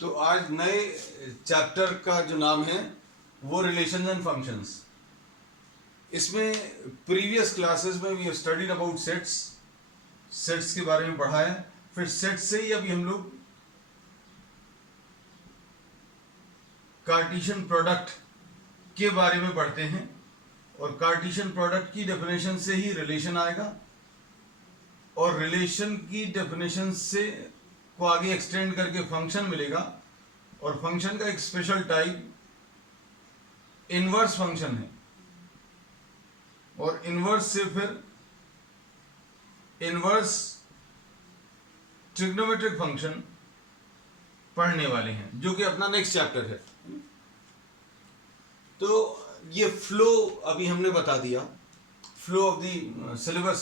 तो आज नए चैप्टर का जो नाम है वो रिलेशंस एंड फंक्शंस। इसमें प्रीवियस क्लासेस में we have studied about sets के बारे में पढ़ा है। फिर सेट से ही अभी हम लोग कार्टेशियन प्रोडक्ट के बारे में पढ़ते हैं, और कार्टेशियन प्रोडक्ट की डेफिनेशन से ही रिलेशन आएगा, और रिलेशन की डेफिनेशन से को आगे एक्सटेंड करके फंक्शन मिलेगा, और फंक्शन का एक स्पेशल टाइप इनवर्स फंक्शन है, और इनवर्स से फिर इनवर्स ट्रिग्नोमेट्रिक फंक्शन पढ़ने वाले हैं, जो कि अपना नेक्स्ट चैप्टर है। तो ये फ्लो अभी हमने बता दिया, flow of the syllabus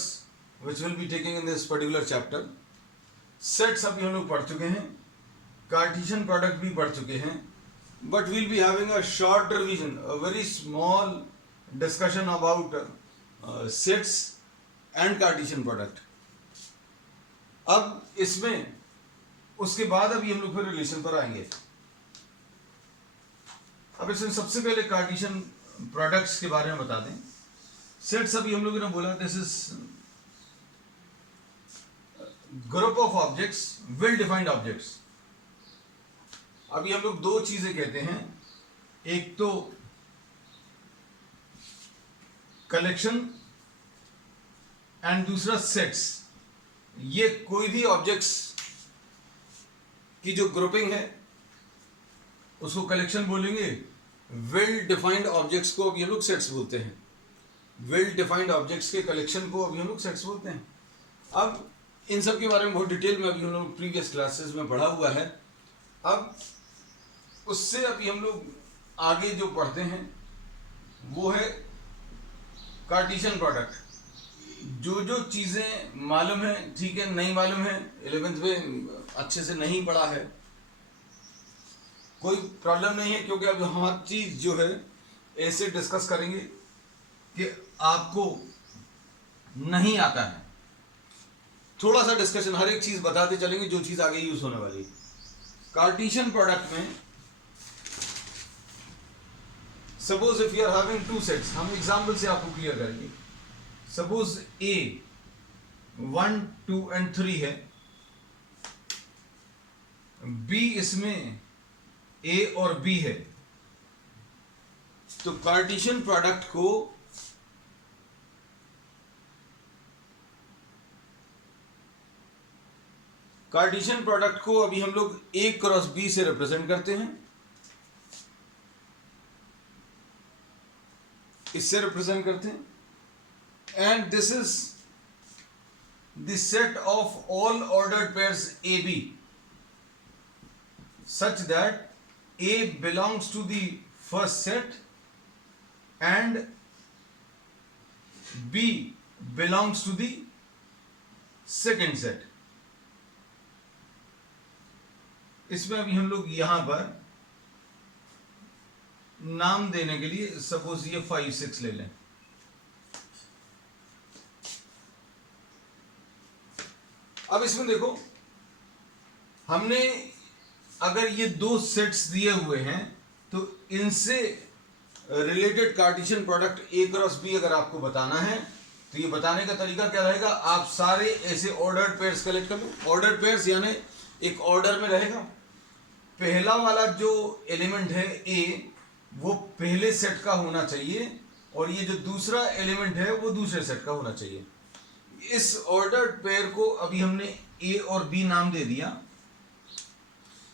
which will be taking in this particular chapter. Sets अभी हम लोग पढ़ चुके हैं, कार्टेशियन प्रोडक्ट भी पढ़ चुके हैं, but we'll be having a short revision, a very small discussion about sets and Cartesian product. अब इसमें उसके बाद अभी हम लोग फिर रिलेशन पर आएंगे। अब इसमें सबसे पहले कार्टेशियन प्रोडक्ट्स के बारे में बता दें। सेट्स अभी हम लोगों ने बोला this is group of objects, well defined objects. अभी हम लोग दो चीजें कहते हैं, एक तो कलेक्शन एंड दूसरा सेट्स। ये कोई भी ऑब्जेक्ट्स की जो ग्रुपिंग है उसको कलेक्शन बोलेंगे। वेल डिफाइंड ऑब्जेक्ट्स को अभी हम लोग सेट्स बोलते हैं, वेल डिफाइंड ऑब्जेक्ट्स के कलेक्शन को अभी हम लोग सेट्स बोलते हैं। अब इन सब के बारे में बहुत डिटेल में अभी हम लोग प्रीवियस क्लासेस में पढ़ा हुआ है। अब उससे अभी हम लोग आगे जो पढ़ते हैं वो है कार्टेशियन प्रोडक्ट। जो जो चीज़ें मालूम है, ठीक है, नहीं मालूम है, 11th में अच्छे से नहीं पढ़ा है, कोई प्रॉब्लम नहीं है, क्योंकि अब हर चीज़ जो है ऐसे डिस्कस करेंगे कि आपको नहीं आता है, थोड़ा सा डिस्कशन, हर एक चीज़ बताते चलेंगे जो चीज़ आगे यूज होने वाली है। कार्टेशियन प्रोडक्ट में suppose if you are having two sets, हम एग्जाम्पल से आपको क्लियर करेंगे। सपोज ए 1, 2 and 3 है, बी इसमें ए और बी है, तो कार्टेशियन प्रोडक्ट को अभी हम लोग ए क्रॉस बी से रिप्रेजेंट करते हैं, इससे रिप्रेजेंट करते हैं। And this is the set of all ordered pairs A B such that A belongs to the first set and B belongs to the second set। इसमें अभी हम लोग यहां पर नाम देने के लिए सपोज ये 5, 6 ले लें। अब इसमें देखो, हमने अगर ये दो सेट्स दिए हुए हैं तो इनसे related Cartesian product A cross B अगर आपको बताना है तो ये बताने का तरीका क्या रहेगा, आप सारे ऐसे ऑर्डर्ड पेयर्स कलेक्ट कर लो। ऑर्डर्ड पेयर्स यानी एक ऑर्डर में रहेगा, पहला वाला जो एलिमेंट है ए वो पहले सेट का होना चाहिए, और ये जो दूसरा एलिमेंट है वो दूसरे सेट का होना चाहिए। इस ऑर्डर्ड पेयर को अभी हमने ए और बी नाम दे दिया।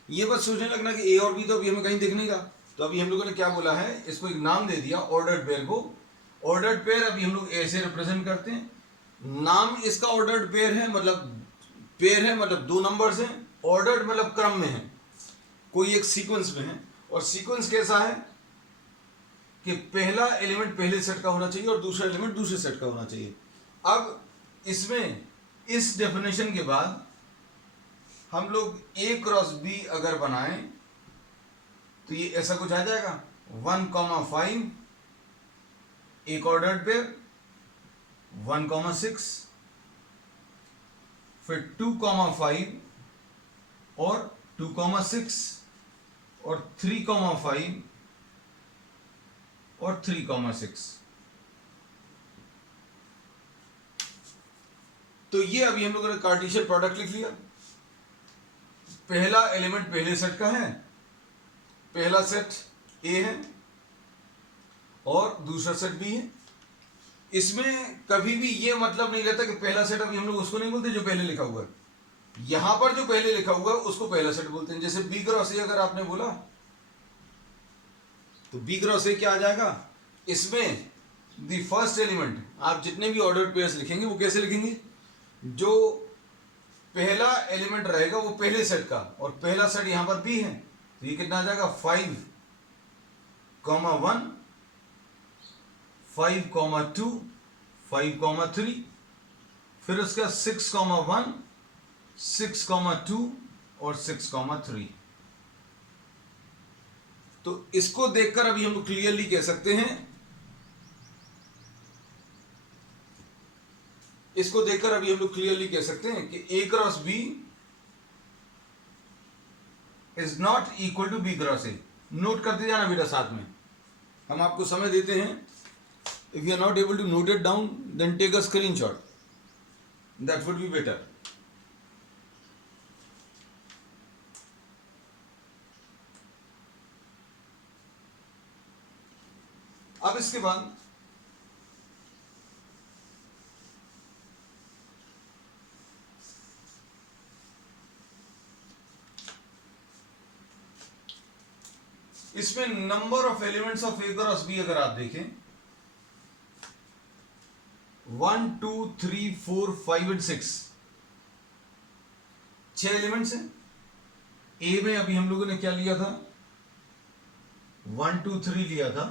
ये बस सोचने लगना कि ए और बी तो अभी हमें कहीं दिख नहीं रहा, तो अभी हम लोगों ने क्या बोला है, इसको एक नाम दे दिया ऑर्डर्ड पेयर को। ऑर्डर्ड पेयर अभी हम लोग ऐसे रिप्रेजेंट करते हैं, नाम इसका ऑर्डर्ड पेयर है, मतलब 2 नंबर्स हैं, ऑर्डर्ड मतलब क्रम में है, कोई एक सीक्वेंस में है। और सीक्वेंस कैसा है कि पहला एलिमेंट पहले सेट का होना चाहिए और दूसरा एलिमेंट दूसरे सेट का होना चाहिए। अब इसमें इस डेफिनेशन के बाद हम लोग ए क्रॉस बी अगर बनाएं तो ये ऐसा कुछ आ जाएगा, 1,5 एक ऑर्डर्ड पेयर, 1,6 फिर 2,5 और 2,6 और 3,5 और 3,6। तो ये अभी हम लोगों ने कार्टेशियन प्रोडक्ट लिख लिया। पहला एलिमेंट पहले सेट का है, पहला सेट ए है और दूसरा सेट बी है। इसमें कभी भी ये मतलब नहीं रहता कि पहला सेट, अभी हम लोग उसको नहीं बोलते जो पहले लिखा हुआ है। यहां पर जो पहले लिखा हुआ है उसको पहला सेट बोलते हैं। जैसे बी क्रॉस ए अगर आपने बोला तो बी क्रॉस ए क्या आ जाएगा, इसमें द फर्स्ट एलिमेंट, आप जितने भी ऑर्डर्ड पेयर्स लिखेंगे वो कैसे लिखेंगे, जो पहला एलिमेंट रहेगा वो पहले सेट का, और पहला सेट यहां पर बी है तो ये कितना आ जाएगा 5, 1, 5, 2, 5, 3, फिर उसका 6, 1, 6, 2 और 6, 3। तो इसको देखकर अभी हम लोग क्लियरली कह सकते हैं, इसको देखकर अभी हम लोग क्लियरली कह सकते हैं कि A cross B is not equal to B cross A. Note करते जाना बेटा साथ में, हम आपको समय देते हैं। If you are not able to note it down then take a screenshot, that would be better. अब इसके बाद इसमें number of elements of A cross B अगर आप देखें 1, 2, 3, 4, 5 एंड 6, 6 एलिमेंट्स हैं। ए में अभी हम लोगों ने क्या लिया था, 1, 2, 3 लिया था,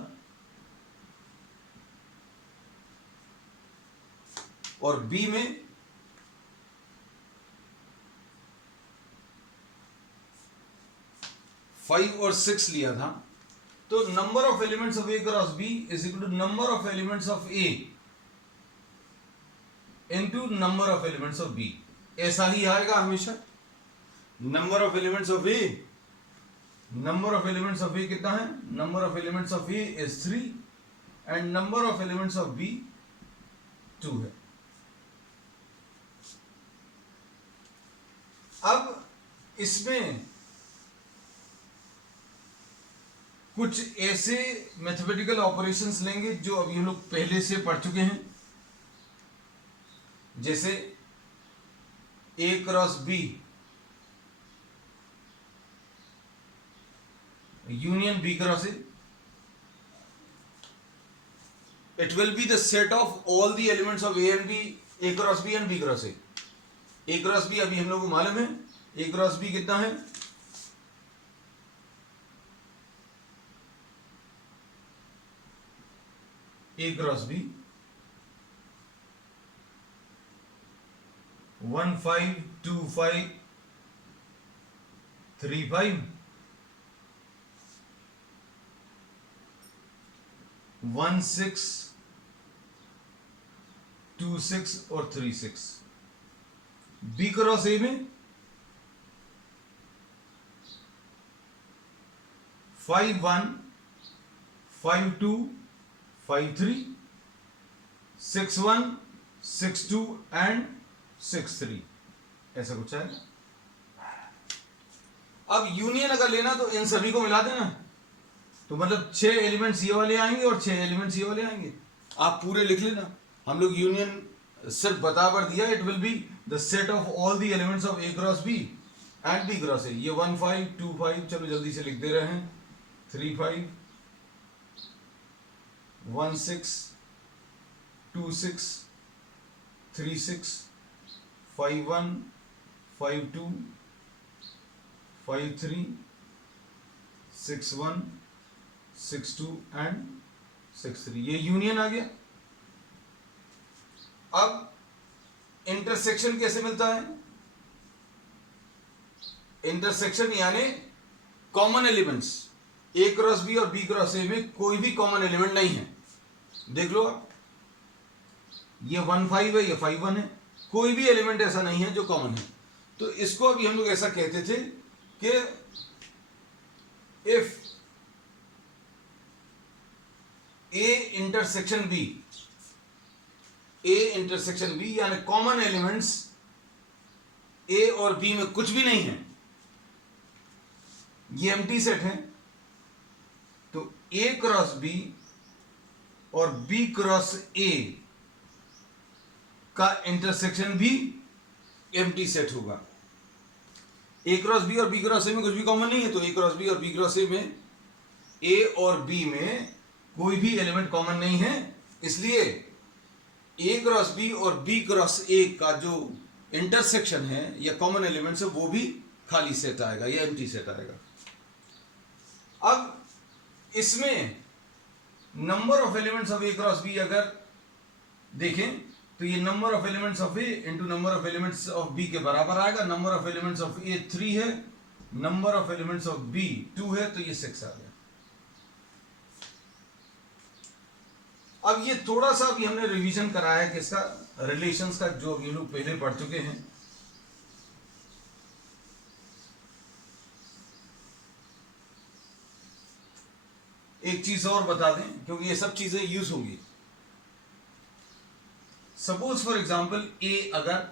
और बी में 5 और 6 लिया था। तो number of elements of A cross B is equal to number of elements of A into number of elements of B. ऐसा ही आएगा हमेशा। Number of elements of A, number of elements of A कितना है, number of elements of A is 3 and number of elements of B 2 है। अब इसमें कुछ ऐसे मैथमेटिकल ऑपरेशंस लेंगे जो अभी हम लोग पहले से पढ़ चुके हैं, जैसे A cross B union B cross A, it will be the set of all the elements of A and B, A cross B and B cross A. A cross B अभी हम लोग को मालूम है, ए क्रॉस बी कितना है, ए cross B 1, 5, 2, 5, 3, 5, 1, 6, 2, 6 और 3, 6। B cross ए में 5, 1, 5, 2, 5, 3, 6, 1, 6, 2 एंड 6, 3, ऐसा कुछ है। अब यूनियन अगर लेना तो इन सभी को मिला देना, तो मतलब 6 एलिमेंट्स ये वाले आएंगे और 6 एलिमेंट्स ये वाले आएंगे। आप पूरे लिख लेना, हम लोग यूनियन सिर्फ बता दिया, it will be the set of all the elements of A cross B and B cross A. ये 1, 5, 2, 5, चलो जल्दी से लिख दे रहे हैं, 3, 5, 1, 6, 2, 6, 3, 6, 5, 1, 5, 2, 5, 3, 6, 1, 6, 2 एंड 6, 3, ये यूनियन आ गया। अब इंटरसेक्शन कैसे मिलता है, इंटरसेक्शन यानी कॉमन एलिमेंट्स, ए क्रॉस बी और बी क्रॉस ए में कोई भी कॉमन एलिमेंट नहीं है। देख लो आप, ये 1, 5 है, ये 5, 1 है, कोई भी एलिमेंट ऐसा नहीं है जो कॉमन है। तो इसको अभी हम लोग ऐसा कहते थे कि if A intersection B, A intersection B यानी कॉमन एलिमेंट्स ए और बी में कुछ भी नहीं है, ये एम्प्टी सेट है, तो ए क्रॉस बी और बी क्रॉस ए का इंटरसेक्शन भी एम्प्टी सेट होगा। ए क्रॉस बी और बी क्रॉस ए में कुछ भी कॉमन नहीं है, तो ए क्रॉस बी और बी क्रॉस ए में, ए और बी में कोई भी एलिमेंट कॉमन नहीं है, इसलिए ए क्रॉस बी और बी क्रॉस ए का जो इंटरसेक्शन है या कॉमन एलिमेंट्स है वो भी खाली सेट आएगा या एम्प्टी सेट आएगा। अब इसमें number of elements of A cross B अगर देखें तो ये number of elements of A into number of elements of B के बराबर आएगा। Number of elements of A 3 है, number of elements of B 2 है, तो ये 6 आ गया। अब ये थोड़ा सा भी हमने रिवीजन कराया है किसका, रिलेशंस का, जो अभी लोग पहले पढ़ चुके हैं। एक चीज और बता दें क्योंकि ये सब चीजें यूज होंगी। सपोज फॉर एग्जाम्पल ए अगर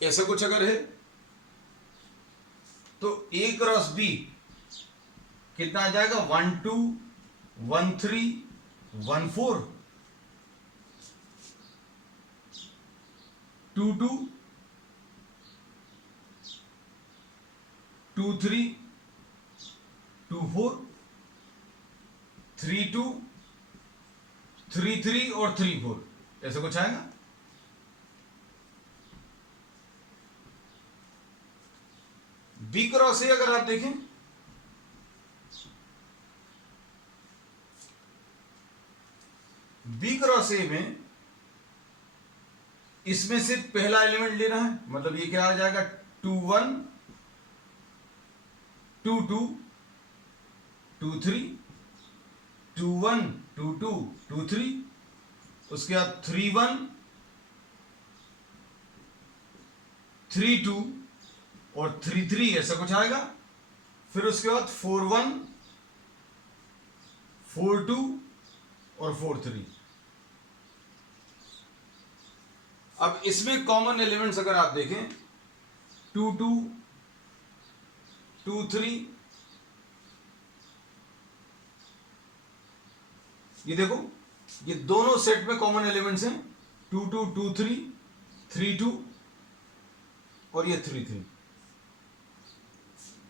ऐसा कुछ अगर है तो ए क्रॉस बी कितना आ जाएगा, 1 2 1 3 1 4 2 2 2 3 2 4 3 2 3 3 और 3 4, ऐसा कुछ आएगा। बी क्रॉस ए अगर आप देखें बी क्रॉस ए में इसमें से पहला एलिमेंट लेना है, मतलब ये क्या आ जाएगा, 2 1 2 2 2 3 2 1 2 2 2 3, उसके बाद 3 1 3 2 और 3 3, ऐसा कुछ आएगा। फिर उसके बाद 4 1 4 2 और 4 3। अब इसमें कॉमन एलिमेंट्स अगर आप देखें 2 2 2 3, ये देखो ये दोनों सेट में कॉमन एलिमेंट्स हैं, 2 2 2 3 3 2 और ये 3 3।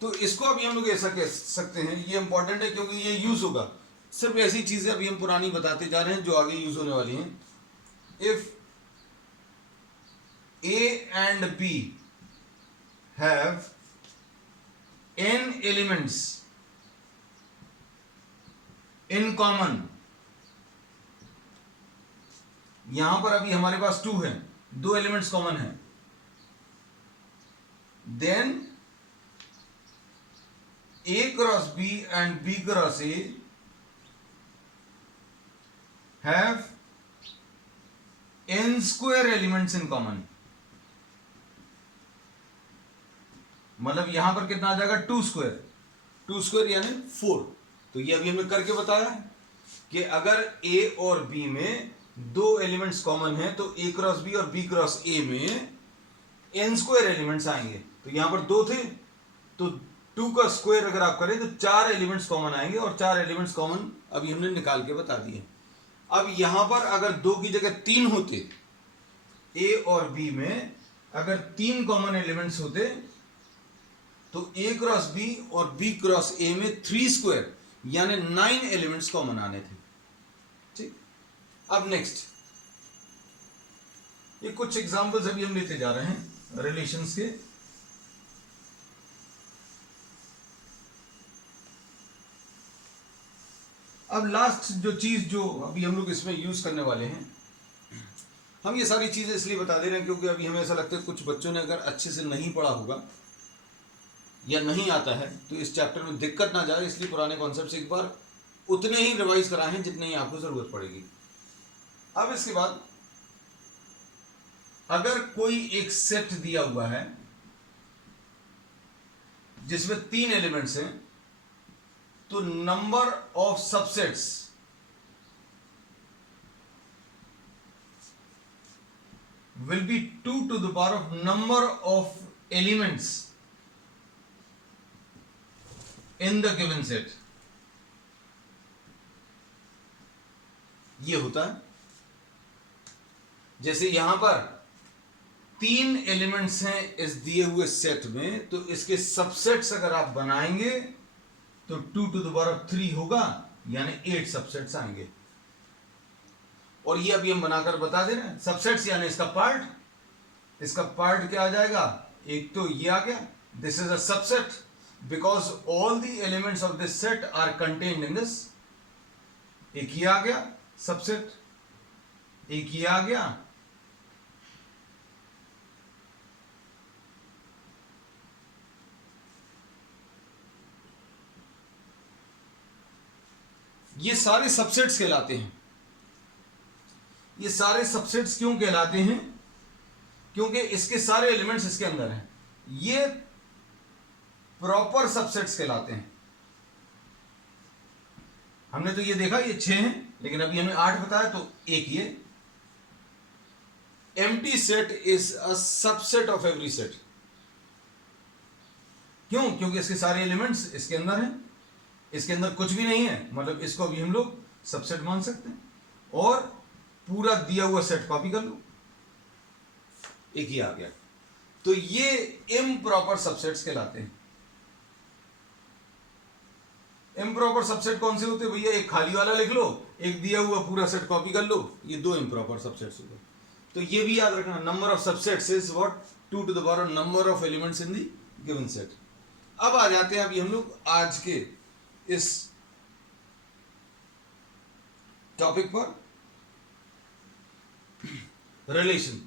तो इसको अभी हम लोग ऐसा कह सकते हैं, ये इंपॉर्टेंट है क्योंकि ये यूज होगा। सिर्फ ऐसी चीजें अभी हम पुरानी बताते जा रहे हैं जो आगे यूज होने वाली हैं। If A and B have n elements in common, यहां पर अभी हमारे पास 2 हैं, 2 एलिमेंट्स कॉमन हैं, then A cross B and B cross A have n square elements in common, मतलब यहां पर कितना आ जाएगा, 2 स्क्वायर यानी 4। तो ये अभी हमने करके बताया है कि अगर ए और बी में 2 एलिमेंट्स कॉमन हैं तो ए क्रॉस बी और बी क्रॉस ए में n स्क्वायर एलिमेंट्स आएंगे। तो यहां पर 2 थे तो 2 का स्क्वायर अगर आप करें तो 4 एलिमेंट्स कॉमन आएंगे, और 4 एलिमेंट्स कॉमन अभी हमने निकाल के बता दिए। अब यहां पर अगर 2 की जगह 3 होते, ए और बी में अगर 3 कॉमन एलिमेंट्स होते तो ए क्रॉस बी और बी क्रॉस ए में 3 स्क्वायर यानी 9 एलिमेंट्स कॉमन आने थे। ठीक, अब नेक्स्ट ये कुछ एग्जांपल्स अभी हम लेते जा रहे हैं रिलेशंस के। अब लास्ट जो चीज जो अभी हम लोग इसमें यूज करने वाले हैं, हम ये सारी चीजें इसलिए बता दे रहे हैं क्योंकि अभी हमें ऐसा लगता है कुछ बच्चों ने अगर अच्छे से नहीं पढ़ा होगा या नहीं आता है तो इस चैप्टर में दिक्कत ना जाए, इसलिए पुराने कॉन्सेप्ट्स एक बार उतने ही रिवाइज कराए हैं जितने ही आपको जरूरत पड़ेगी। अब इसके बाद अगर कोई एक सेट दिया हुआ है जिसमें 3 एलिमेंट्स हैं, तो number of subsets will be 2 to the power of number of elements in the given set। ये होता है, जैसे यहां पर 3 एलिमेंट्स हैं इस दिए हुए सेट में, तो इसके सबसेट्स अगर आप बनाएंगे तो 2 to the power of 3 होगा, यानी 8 सबसेट्स आएंगे। और ये अभी हम बनाकर बता दे रहे हैं। सबसेट्स यानी इसका पार्ट क्या आ जाएगा, एक तो ये आ गया, this is a subset because all the elements of this set are contained in this. एक ये आ गया सबसेट, एक ये आ गया, ये सारे सबसेट्स कहलाते हैं। ये सारे सबसेट्स क्यों कहलाते हैं, क्योंकि इसके सारे एलिमेंट्स इसके अंदर हैं। ये प्रॉपर सबसेट्स कहलाते हैं। हमने तो ये देखा ये 6 हैं, लेकिन अभी हमें 8 बताया, तो एक ये empty set is a subset of every set. क्यों, क्योंकि इसके सारे एलिमेंट्स इसके अंदर हैं, इसके अंदर कुछ भी नहीं है, मतलब इसको भी हम लोग सबसेट मान सकते हैं। और पूरा दिया हुआ सेट कॉपी कर लो, एक ही आ गया। तो ये इम्प्रॉपर सबसेट्स कहलाते हैं। इम्प्रॉपर सबसेट कौन से होते हैं भैया, एक खाली वाला लिख लो, एक दिया हुआ पूरा सेट कॉपी कर लो, ये 2 इम्प्रॉपर सबसेट्स हो गए। तो ये भी याद रखना, number of subsets is what, 2 to the power number of elements in the given set. अब आ जाते हैं अभी हम लोग आज के इस टॉपिक पर, रिलेशन।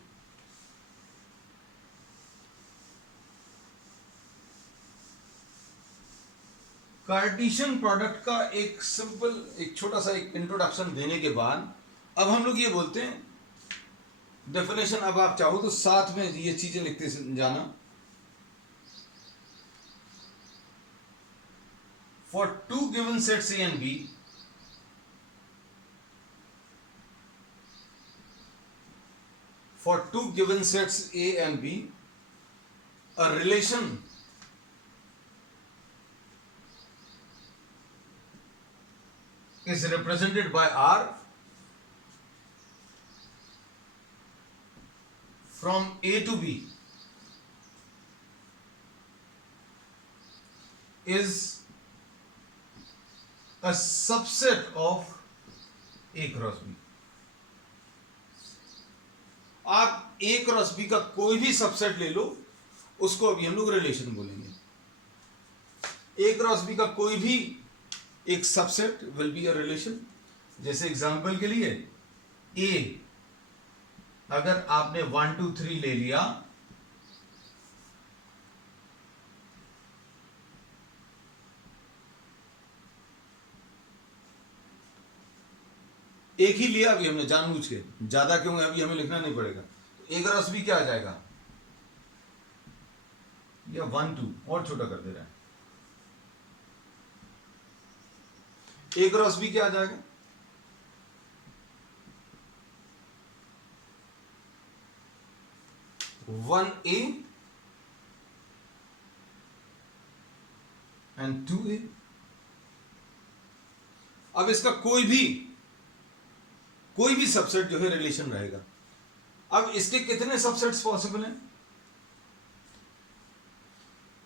कार्टेशियन प्रोडक्ट का एक सिंपल, एक छोटा सा एक इंट्रोडक्शन देने के बाद अब हम लोग ये बोलते हैं डेफिनेशन। अब आप चाहो तो साथ में ये चीजें लिखते जाना। For 2 given sets A and B, for 2 given sets A and B, a relation is represented by R from A to B is a subset of A cross B। आप A क्रॉस B का कोई भी subset ले लो, उसको अभी हम लोग relation बोलेंगे। A क्रॉस B का कोई भी एक subset will be a relation. जैसे एग्जांपल के लिए A, अगर आपने 1 2 3 ले लिया, एक ही लिया अभी हमने जानबूझ के, ज्यादा क्यों है अभी हमें लिखना नहीं पड़ेगा। तो A क्रॉस B क्या आ जाएगा, या 1 2 और छोटा कर दे रहा है, A क्रॉस B क्या आ जाएगा, वन A एंड 2A। अब इसका कोई भी सबसेट जो है रिलेशन रहेगा। अब इसके कितने सबसेट्स पॉसिबल हैं,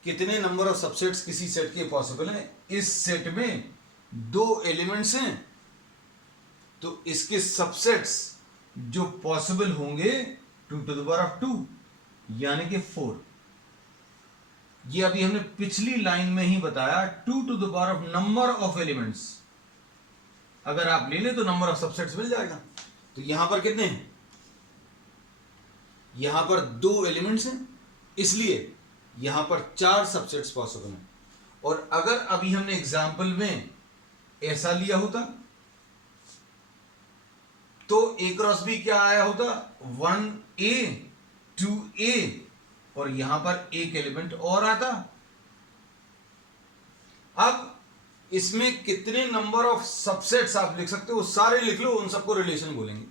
कितने नंबर ऑफ सबसेट्स किसी सेट के पॉसिबल हैं। इस सेट में 2 एलिमेंट्स हैं, तो इसके सबसेट्स जो पॉसिबल होंगे 2 to the power of 2, यानी कि 4। ये अभी हमने पिछली लाइन में ही बताया, 2 to the power of number of elements. अगर आप ले ले तो नंबर ऑफ सबसेट्स मिल जाएगा। तो यहां पर कितने हैं, यहां पर 2 एलिमेंट्स हैं, इसलिए यहां पर 4 सबसेट्स पॉसिबल हैं। और अगर अभी हमने एग्जाम्पल में ऐसा लिया होता तो A क्रॉस B क्या आया होता, 1A 2A, और यहां पर एक एलिमेंट और आता। अब इसमें कितने नंबर ऑफ सबसेट्स आप लिख सकते हो, सारे लिख लो, उन सबको रिलेशन बोलेंगे।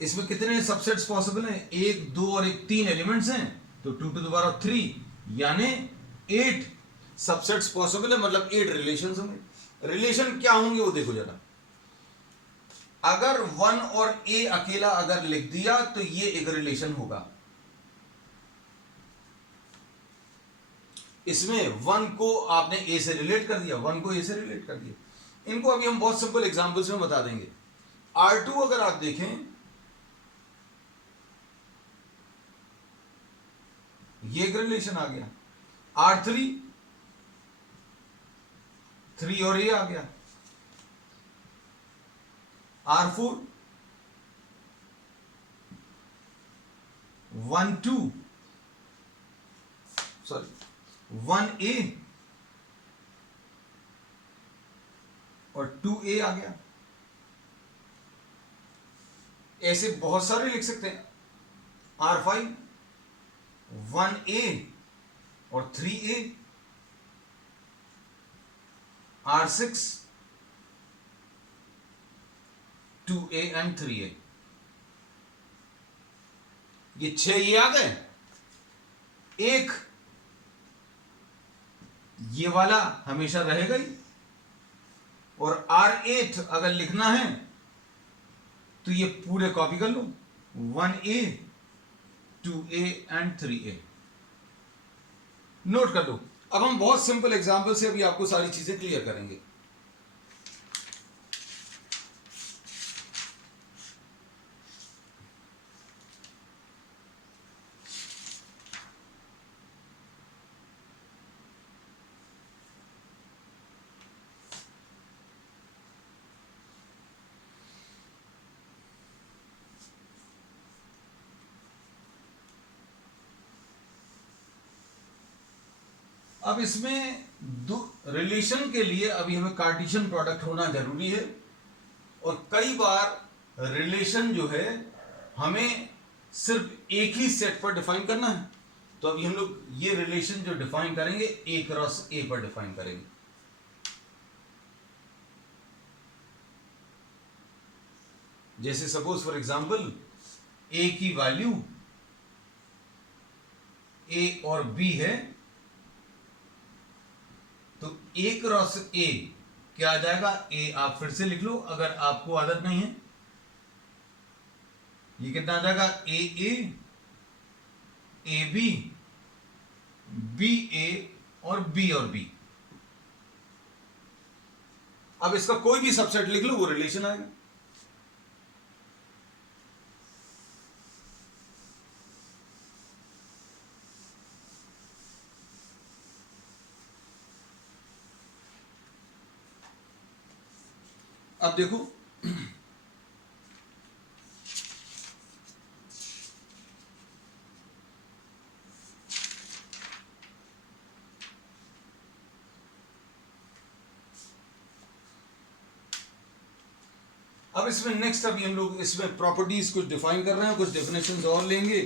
इसमें कितने सबसेट्स पॉसिबल हैं, एक, दो और एक, तीन एलिमेंट्स हैं, तो 2 टू द पावर ऑफ 3 यानी 8 सबसेट्स पॉसिबल है, मतलब 8 रिलेशंस होंगे। रिलेशन क्या होंगे वो देखो जरा। अगर 1 और A अकेला अगर लिख दिया तो ये एक रिलेशन होगा। इसमें 1 को आपने A से रिलेट कर दिया, 1 को A से रिलेट कर दिया। इनको अभी हम बहुत सिंपल एग्जांपल्स में बता देंगे। R2 अगर आप देखें, ये एक रिलेशन आ गया। R3 3 और A आ गया। R4 1 2 सॉरी 1A और 2A आ गया। ऐसे बहुत सारे लिख सकते हैं। R5 1A और 3A, R6 2A and 3A। ये 6 ये आ गए। एक ये वाला हमेशा रहेगा ही, और R8 अगर लिखना है तो ये पूरे कॉपी कर लो, 1A 2A and 3A note कर लो। अब हम बहुत सिंपल एग्जांपल से अभी आपको सारी चीजें क्लियर करेंगे। अब इसमें रिलेशन के लिए अभी हमें कार्टेशियन प्रोडक्ट होना जरूरी है, और कई बार रिलेशन जो है हमें सिर्फ एक ही सेट पर डिफाइन करना है। तो अभी हम लोग ये रिलेशन जो डिफाइन करेंगे A क्रॉस A पर डिफाइन करेंगे। जैसे सपोज फॉर एग्जांपल A की वैल्यू A और B है, तो A क्रॉस A क्या आ जाएगा, A आप फिर से लिख लो अगर आपको आदत नहीं है। ये कितना आ जाएगा, AA AB BA और B। अब इसका कोई भी सबसेट लिख लो वो रिलेशन आएगा। अब देखो अब इसमें नेक्स्ट अभी हम लोग इसमें प्रॉपर्टीज कुछ डिफाइन कर रहे हैं, कुछ डेफिनेशंस और लेंगे।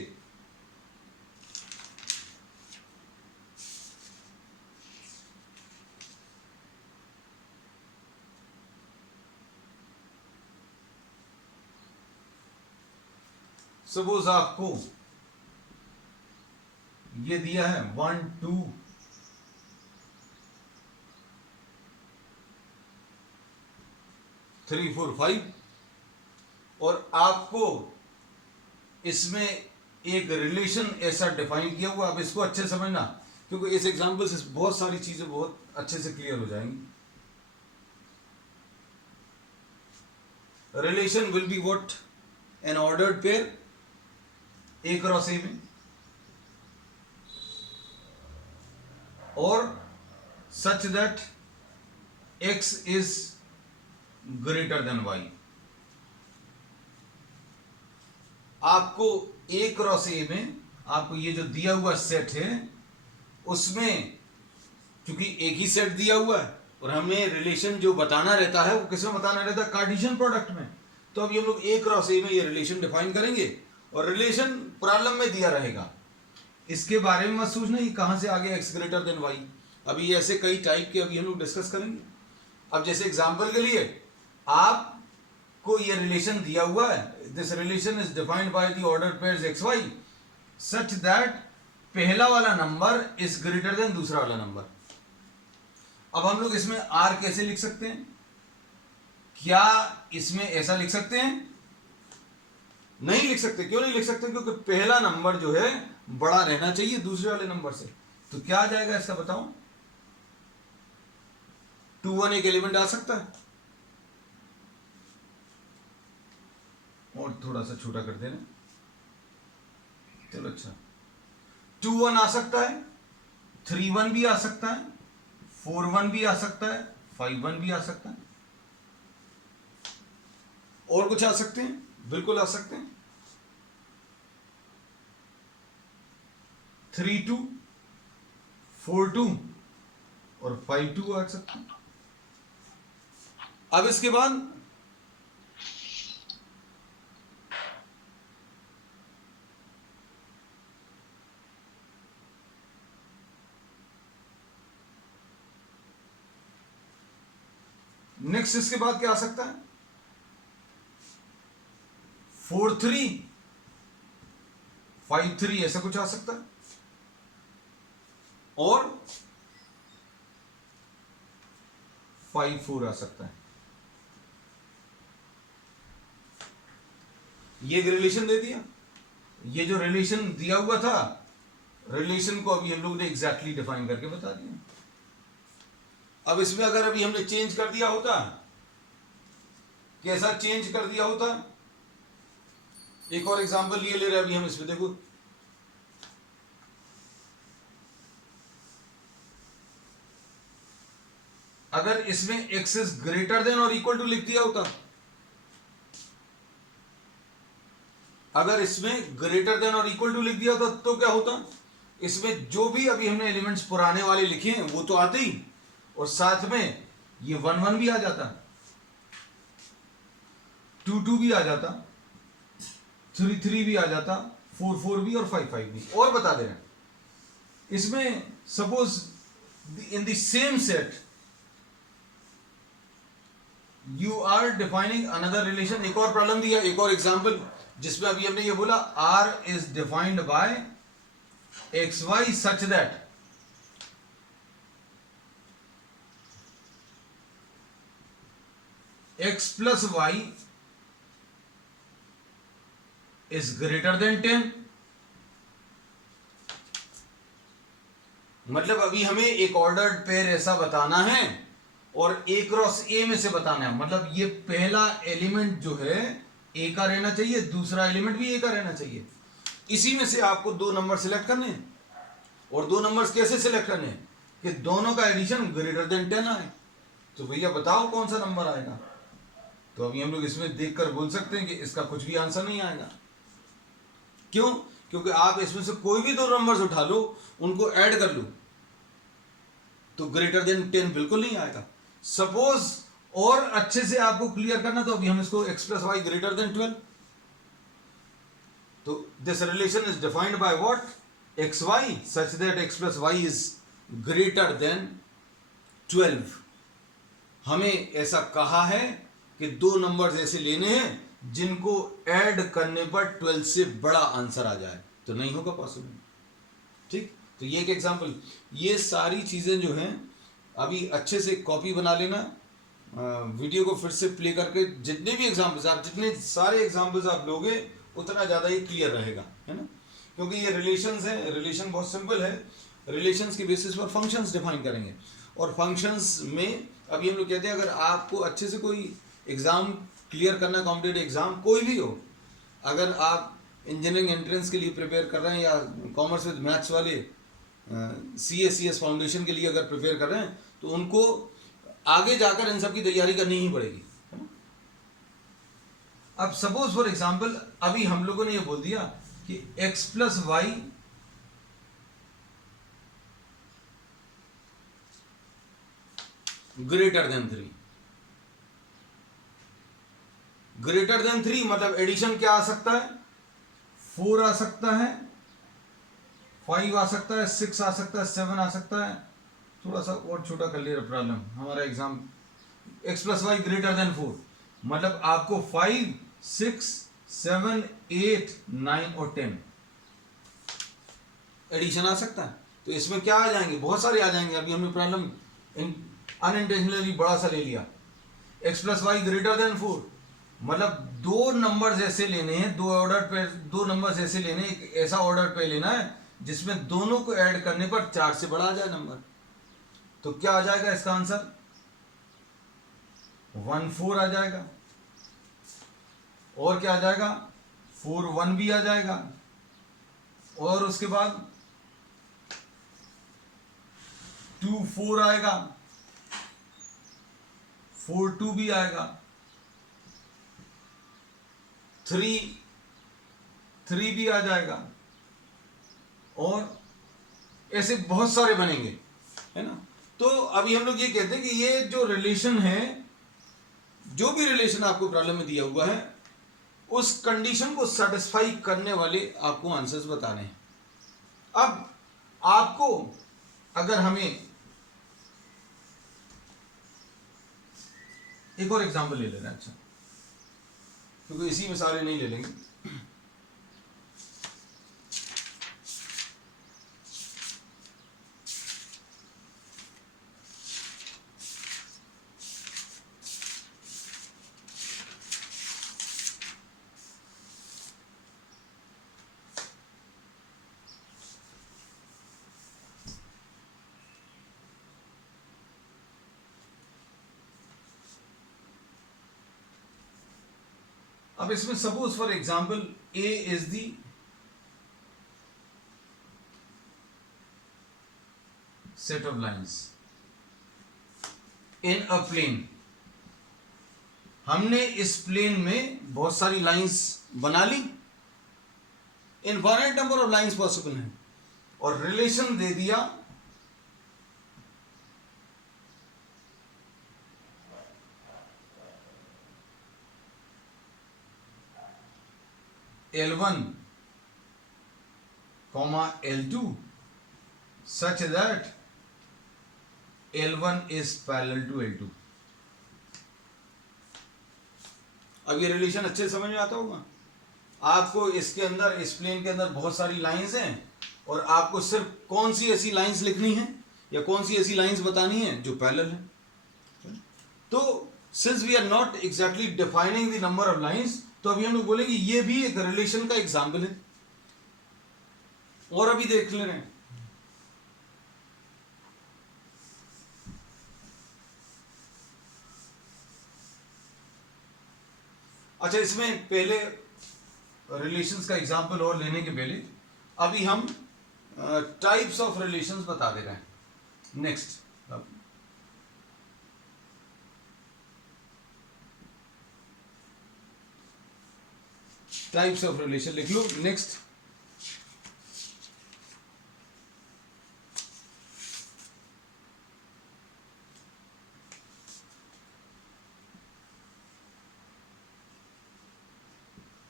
सपोज आपको ये दिया है 1 2 3 4 5, और आपको इसमें एक रिलेशन ऐसा डिफाइन किया हुआ। अब इसको अच्छे समझना, क्योंकि इस एग्जांपल से बहुत सारी चीजें बहुत अच्छे से क्लियर हो जाएंगी। Relation will be what, N ordered pair A cross A में, और सच that X is greater then Y। आपको A क्रॉस A में आपको ये जो दिया हुआ सेट है उसमें, क्योंकि एक ही सेट दिया हुआ है और हमें रिलेशन जो बताना रहता है वो किसमें बताना रहता है, कार्टेशियन प्रोडक्ट में। तो अभी हम लोग ए क्रॉस ए में ये रिलेशन डिफाइन करेंगे और रिलेशन प्रॉब्लम में दिया रहेगा, इसके बारे में मत सोचना ये कहां से आ गया एक्स ग्रेटर देन वाई। अभी ये ऐसे कई टाइप के अभी हम लोग डिस्कस करेंगे। अब जैसे एग्जांपल के लिए आपको ये रिलेशन दिया हुआ है, this relation is defined by the order pairs X Y such that पहला वाला नंबर इज ग्रेटर देन दूसरा वाला नंबर। अब हम लोग इसमें आर कैसे लिख सकते हैं, क्या इसमें ऐसा लिख सकते हैं? नहीं लिख सकते। क्यों नहीं लिख सकते? क्योंकि पहला नंबर जो है बड़ा रहना चाहिए दूसरे वाले नंबर से। तो क्या आ जाएगा इसका बताओ? 2 1 एक एलिमेंट आ सकता है, और थोड़ा सा छोटा कर देना, चलो अच्छा 2 1 आ सकता है, 3 1 भी आ सकता है, 4 1 भी आ सकता है, 5 1 भी आ सकता है, और कुछ आ सकते हैं? बिल्कुल आ सकते हैं। 3 2 4 2 और 5 2 आ सकते हैं। अब इसके बाद नेक्स्ट इसके बाद क्या आ सकता है? 4 3 5 3 ऐसा कुछ आ सकता है, और 5 4 आ सकता है। ये रिलेशन दे दिया। ये जो रिलेशन दिया हुआ था, रिलेशन को अभी हम लोग ने एग्जैक्टली डिफाइन करके बता दिया। अब इसमें अगर अभी हमने चेंज कर दिया होता, कैसा चेंज कर दिया होता? एक और एग्जांपल ये ले रहे हैं अभी हम इसमें, देखो अगर इसमें x इज ग्रेटर देन और इक्वल टू लिख दिया होता, अगर इसमें ग्रेटर देन और इक्वल टू लिख दिया होता तो क्या होता? इसमें जो भी अभी हमने एलिमेंट्स पुराने वाले लिखे हैं वो तो आते ही, और साथ में ये 1 1 भी आ जाता, 2 2 भी आ जाता, 3 3 भी आ जाता, 4 4 भी और 5 5 भी। और बता दे रहे हैं इसमें suppose in the same set you are defining another relation. एक और प्रॉब्लम दिया, एक और एग्जांपल जिसमें अभी हमने ये बोला R is defined by X Y such that x plus Y is greater than 10। मतलब अभी हमें एक ऑर्डर्ड पेयर ऐसा बताना है और a क्रॉस a में से बताना है, मतलब ये पहला एलिमेंट जो है a का रहना चाहिए, दूसरा एलिमेंट भी a का रहना चाहिए। इसी में से आपको 2 नंबर सिलेक्ट करने हैं, और 2 नंबर्स कैसे सिलेक्ट करने हैं कि दोनों का एडिशन ग्रेटर देन 10 आए। तो भैया बताओ कौन सा नंबर आएगा? तो अभी हम लोग इसमें देखकर बोल सकते हैं कि इसका कुछ भी आंसर नहीं आएगा। क्यों? क्योंकि आप इसमें से कोई भी 2 नंबर्स उठा लो, उनको ऐड कर लो, तो ग्रेटर देन 10 बिल्कुल नहीं आएगा। सपोज और अच्छे से आपको क्लियर करना, तो अभी हम इसको x plus Y greater than 12, तो this relation is defined by what? X Y such that x plus Y is greater than 12। हमें ऐसा कहा है कि 2 नंबर्स ऐसे लेने हैं जिनको ऐड करने पर 12 से बड़ा आंसर आ जाए, तो नहीं होगा पॉसिबल। ठीक, तो ये एक एग्जांपल। ये सारी चीजें जो हैं अभी अच्छे से कॉपी बना लेना, वीडियो को फिर से प्ले करके जितने भी एग्जांपल्स आप, जितने सारे एग्जांपल्स आप लोगे उतना ज़्यादा ये क्लियर रहेगा, है ना। क्योंकि ये रिलेशंस है, रिलेशन बहुत सिंपल है। रिलेशंस के बेसिस पर फंक्शंस डिफाइन करेंगे, और फंक्शंस में अभी हम लोग कहते हैं अगर आपको अच्छे से कोई एग्ज़ाम क्लियर करना, कॉम्पिटेटिव एग्ज़ाम कोई भी हो, अगर आप इंजीनियरिंग एंट्रेंस के लिए प्रिपेयर कर रहे हैं या कॉमर्स विद मैथ्स वाले CA/CS फाउंडेशन के लिए अगर प्रिपेयर कर रहे हैं, तो उनको आगे जाकर इन सब की तैयारी करनी ही पड़ेगी, है ना। अब सपोज फॉर एग्जांपल अभी हम लोगों ने ये बोल दिया कि x plus Y greater than 3। Greater than 3 मतलब एडिशन क्या आ सकता है, 4 आ सकता है, 5 आ सकता है, 6 आ सकता है, 7 आ सकता है। थोड़ा सा और छोटा कर लिया प्रॉब्लम हमारा exam, x plus Y greater than 4 मतलब आपको 5, 6, 7, 8, 9 और 10 एडिशन आ सकता है। तो इसमें क्या आ जाएंगे, बहुत सारे आ जाएंगे। अभी हमने प्रॉब्लम अनइंटेंशनली बड़ा सा ले लिया। x plus Y greater than 4 मतलब दो नंबर्स ऐसे लेने हैं, दो ऑर्डर पे दो नंबर्स ऐसे लेने, एक ऐसा ऑर्डर पे लेना है जिसमें दोनों को ऐड करने पर 4 से बड़ा आ जाए नंबर। तो क्या आ जाएगा इसका आंसर, 1 4 आ जाएगा। और क्या आ जाएगा, 4 1 भी आ जाएगा। और उसके बाद 2 4 आएगा, 4 2 भी आएगा, 3 3 भी आ जाएगा। और ऐसे बहुत सारे बनेंगे, है ना। तो अभी हम लोग ये कहते हैं कि ये जो रिलेशन है, जो भी रिलेशन आपको प्रॉब्लम में दिया हुआ है, उस कंडीशन को सेटिस्फाई करने वाले आपको आंसर्स बताने हैं। अब आपको अगर हमें एक और एग्जांपल ले लेना, अच्छा, क्योंकि इसी में सारे नहीं ले लेंगे। अब इसमें suppose for example A is the set of lines in a plane. हमने इस प्लेन में बहुत सारी लाइंस बना ली, infinite number of lines possible हैं, और रिलेशन दे दिया L1, L2 such that L1 is parallel to L2। अब ये रिलेशन अच्छे समझ में आता होगा आपको। इसके अंदर, इस प्लेन के अंदर बहुत सारी लाइंस हैं, और आपको सिर्फ कौन सी ऐसी लाइंस लिखनी है या कौन सी ऐसी लाइंस बतानी है जो पैरेलल है। तो since we are not exactly defining the number of lines, तो अभी हम लोग बोलेंगे ये भी एक रिलेशन का एग्जाम्पल है। और अभी देख ले रहे हैं, अच्छा, इसमें पहले रिलेशंस का एग्जाम्पल और लेने के पहले अभी हम टाइप्स ऑफ रिलेशंस बता दे रहे हैं। नेक्स्ट, टाइप्स ऑफ रिलेशन लिख लो। नेक्स्ट,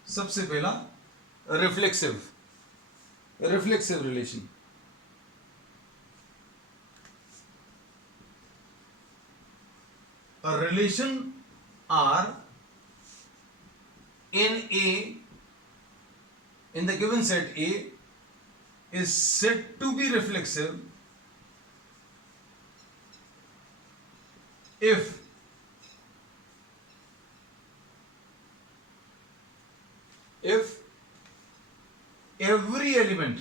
सबसे पहला reflexive relation. A relation R in the given set A is said to be reflexive if every element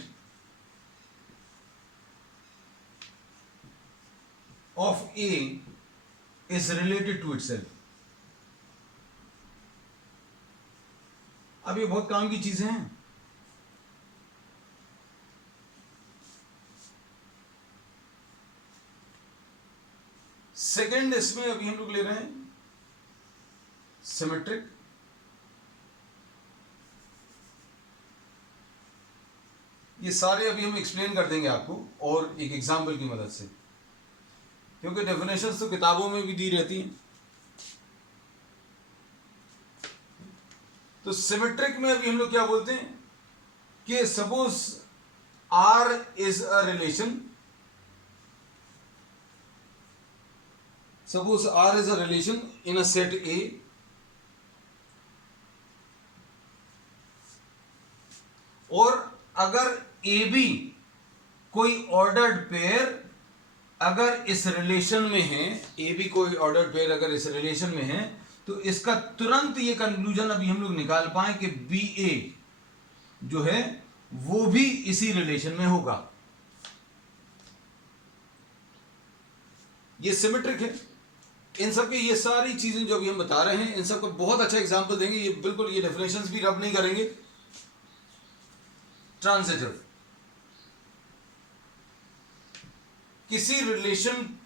of A is related to itself। अब ये बहुत काम की चीजें हैं। सेकंड, इसमें अभी हम लोग ले रहे हैं सिमेट्रिक। ये सारे अभी हम एक्सप्लेन कर देंगे आपको और एक एग्जाम्पल की मदद से। क्योंकि डेफिनेशंस तो किताबों में भी दी रहती हैं। तो सिमेट्रिक में अभी हम लोग क्या बोलते हैं कि suppose R is a relation, suppose R is a relation in a set A, और अगर AB कोई ऑर्डर्ड पेयर अगर इस रिलेशन में है, AB कोई ऑर्डर्ड पेयर अगर इस रिलेशन में है, तो इसका तुरंत ये कंक्लूजन अभी हम लोग निकाल पाए कि BA जो है वो भी इसी रिलेशन में होगा। ये सिमेट्रिक है। इन सब के ये सारी चीजें जो अभी हम बता रहे हैं, इन सब को बहुत अच्छा एग्जांपल देंगे, ये बिल्कुल ये डेफिनेशंस भी रब नहीं करेंगे। ट्रांजिटिव, किसी रिलेशन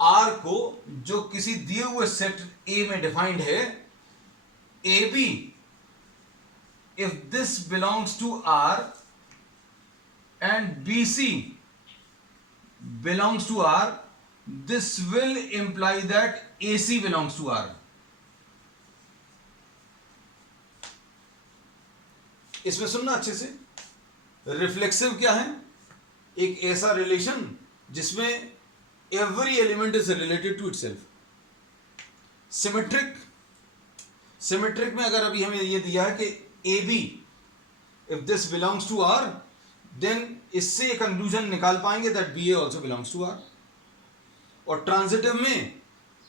R को जो किसी दिए हुए सेट A में डिफाइंड है, AB if this belongs to R and BC belongs to R, this will imply that AC belongs to R. इसमें सुनना अच्छे से, रिफ्लेक्सिव क्या है? एक ऐसा रिलेशन जिसमें every element is related to itself. Symmetric, symmetric में अगर अभी हमें ये दिया है कि AB if this belongs to R, then इससे कंक्लूजन निकाल पाएंगे that BA also belongs to R। और ट्रांजिटिव में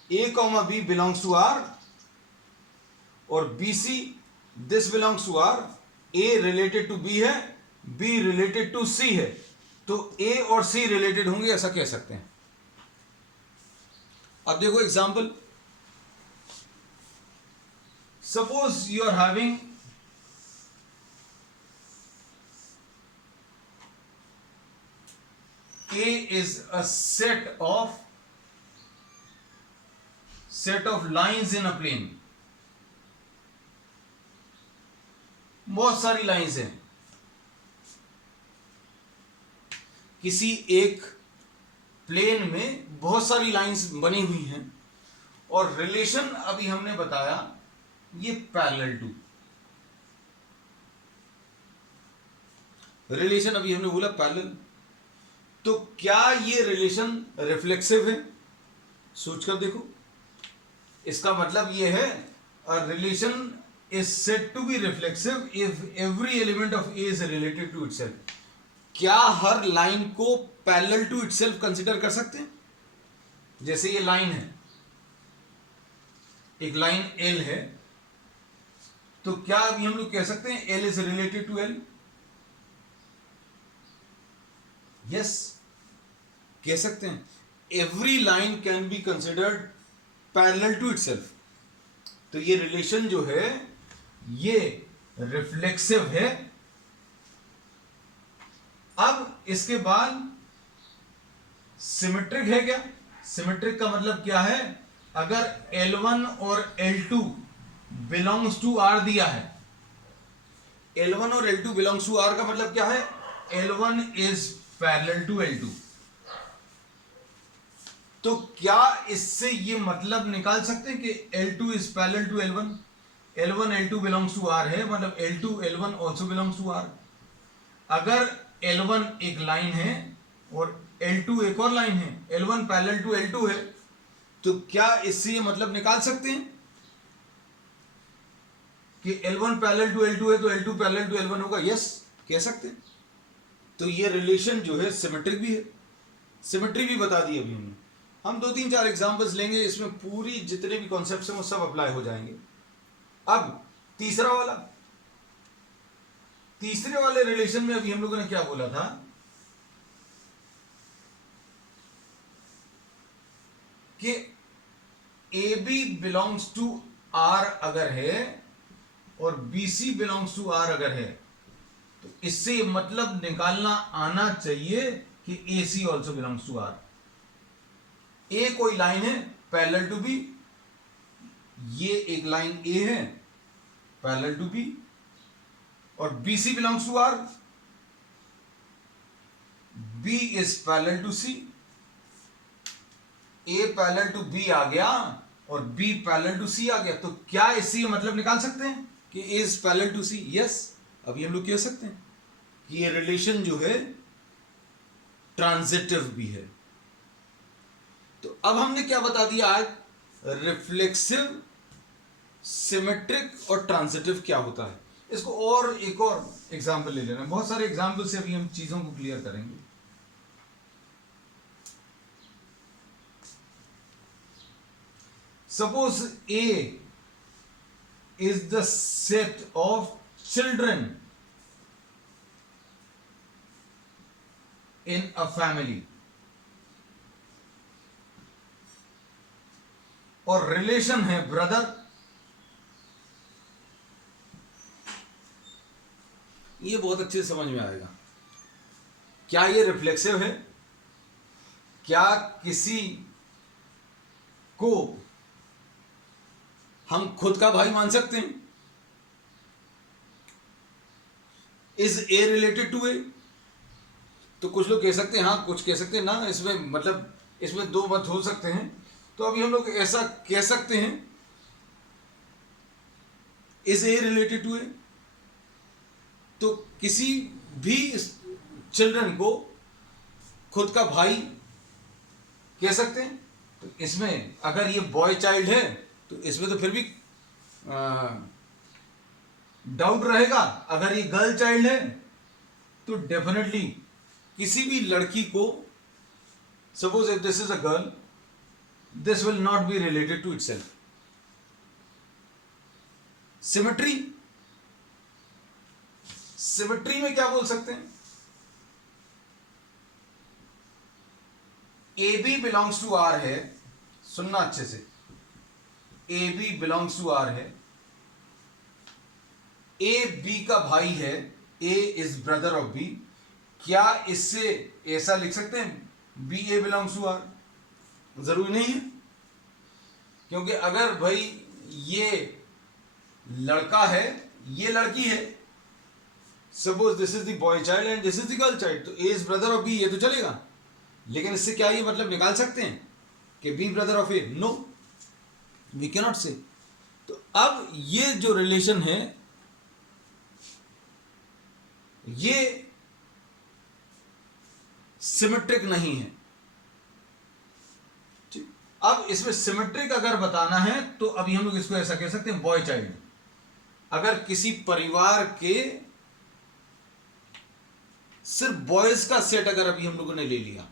A, B belongs to R और BC this belongs to R, A related to B है, B related to C है, तो A और C रिलेटेड होंगे, ऐसा कह सकते हैं। अब देखो example, suppose you are having A is a set of lines in a plane। बहुत सारी लाइंस हैं, किसी एक प्लेन में बहुत सारी लाइंस बनी हुई हैं, और रिलेशन अभी हमने बताया ये पैरेलल टू, रिलेशन अभी हमने बोला पैरेलल। तो क्या ये रिलेशन रिफ्लेक्सिव है? सोचकर देखो, इसका मतलब ये है a relation is said to be reflexive if every element of A is related to itself. क्या हर लाइन को पैरेलल टू इटसेल्फ कंसीडर कर सकते हैं? जैसे ये लाइन है, एक लाइन L है, तो क्या अभी हम लोग कह सकते हैं L is related to L? Yes, कह सकते हैं। Every line can be considered parallel to itself. तो ये रिलेशन जो है ये रिफ्लेक्सिव है। अब इसके बाद सिमेट्रिक है क्या? सिमेट्रिक का मतलब क्या है? अगर L1 और L2 बिलोंग्स टू R दिया है, L1 और L2 बिलोंग्स टू R का मतलब क्या है? L1 is parallel to L2। तो क्या इससे ये मतलब निकाल सकते हैं कि L2 is parallel to L1? L1 L2 belongs to R है, मतलब L2 L1 also belongs to R। अगर L1 एक लाइन है और L2 एक और लाइन है, L1 पैरेलल टू L2 है, तो क्या इससे ये मतलब निकाल सकते हैं कि L1 पैरेलल टू L2 है तो L2 पैरेलल टू L1 होगा? यस, कह सकते हैं। तो ये रिलेशन जो है सिमेट्रिक भी है, सिमेट्री भी बता दी अभी हमने। हम 2-3-4 एग्जांपल्स लेंगे, इसमें पूरी जितने भी कॉन्सेप्ट्स हैं वो सब अप्लाई हो जाएंगे। अब तीसरा वाला, तीसरे वाले रिलेशन में अभी हम लोगों ने क्या बोला था कि AB बिलोंग्स टू R अगर है और BC बिलोंग्स टू R अगर है, तो इससे मतलब निकालना आना चाहिए कि AC also belongs to R। A कोई लाइन है पैरेलल टू B, ये एक लाइन A है पैरेलल टू B, और BC belongs to R, B is parallel to C। A parallel to B आ गया और B पैरेलल टू C आ गया, तो क्या इससे मतलब निकाल सकते हैं कि A is parallel to C? Yes, अभी हम लोग कह सकते हैं कि ये रिलेशन जो है ट्रांजिटिव भी है। तो अब हमने क्या बता दिया आज, रिफ्लेक्सिव, सिमेट्रिक और ट्रांजिटिव क्या होता है। इसको और एक और एग्जाम्पल ले लेना, बहुत सारे एग्जाम्पल से अभी हम चीजों को क्लियर करेंगे। Suppose A is the set of children in a family, और रिलेशन है ब्रदर। ये बहुत अच्छे से समझ में आएगा। क्या ये रिफ्लेक्सिव है? क्या किसी को हम खुद का भाई मान सकते हैं? इज ए रिलेटेड टू ए? तो कुछ लोग कह सकते हैं हाँ, कुछ कह सकते हैं ना, इसमें मतलब इसमें दो मत हो सकते हैं। तो अभी हम लोग ऐसा कह सकते हैं, इज ए रिलेटेड टू ए? तो किसी भी चिल्ड्रन को खुद का भाई कह सकते हैं। तो इसमें अगर ये बॉय चाइल्ड है तो इसमें तो फिर भी डाउट रहेगा। अगर ये गर्ल चाइल्ड है तो डेफिनेटली किसी भी लड़की को, suppose if this is a girl, this will not be related to itself. Symmetry, symmetry में क्या बोल सकते हैं? A B belongs to R है, सुनना अच्छे से, A B belongs to R है, ए बी का भाई है, A is brother of B. क्या इससे ऐसा लिख सकते हैं B A belongs to R? जरूरी नहीं है, क्योंकि अगर भाई ये लड़का है, ये लड़की है, suppose this is the boy child and this is the girl child, तो ए इज ब्रदर ऑफ बी, ये तो चलेगा। लेकिन इससे क्या ये मतलब निकाल सकते हैं कि B brother of A? No, we can not say. तो अब ये जो रिलेशन है ये सिमेट्रिक नहीं है। ठीक, अब इसमें सिमेट्रिक अगर बताना है तो अभी हम लोग इसको ऐसा कह सकते हैं, बॉय चाइल्ड। अगर किसी परिवार के सिर्फ बॉयज का सेट अगर अभी हम लोगों ने ले लिया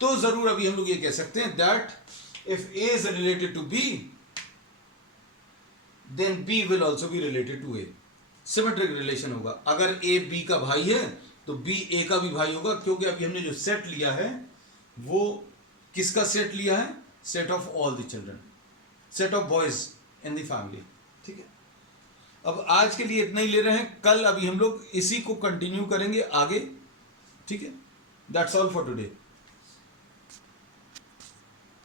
तो जरूर अभी हम लोग ये कह सकते हैं that if A is related to B then B will also be related to A. Symmetric relation होगा। अगर ए बी का भाई है तो बी ए का भी भाई होगा, क्योंकि अभी हमने जो सेट लिया है वो किसका सेट लिया है? Set of all the children, set of boys in the family. ठीक है, अब आज के लिए इतना ही ले रहे हैं, कल अभी हम लोग इसी को कंटिन्यू करेंगे आगे। ठीक है, दैट्स ऑल फॉर टुडे।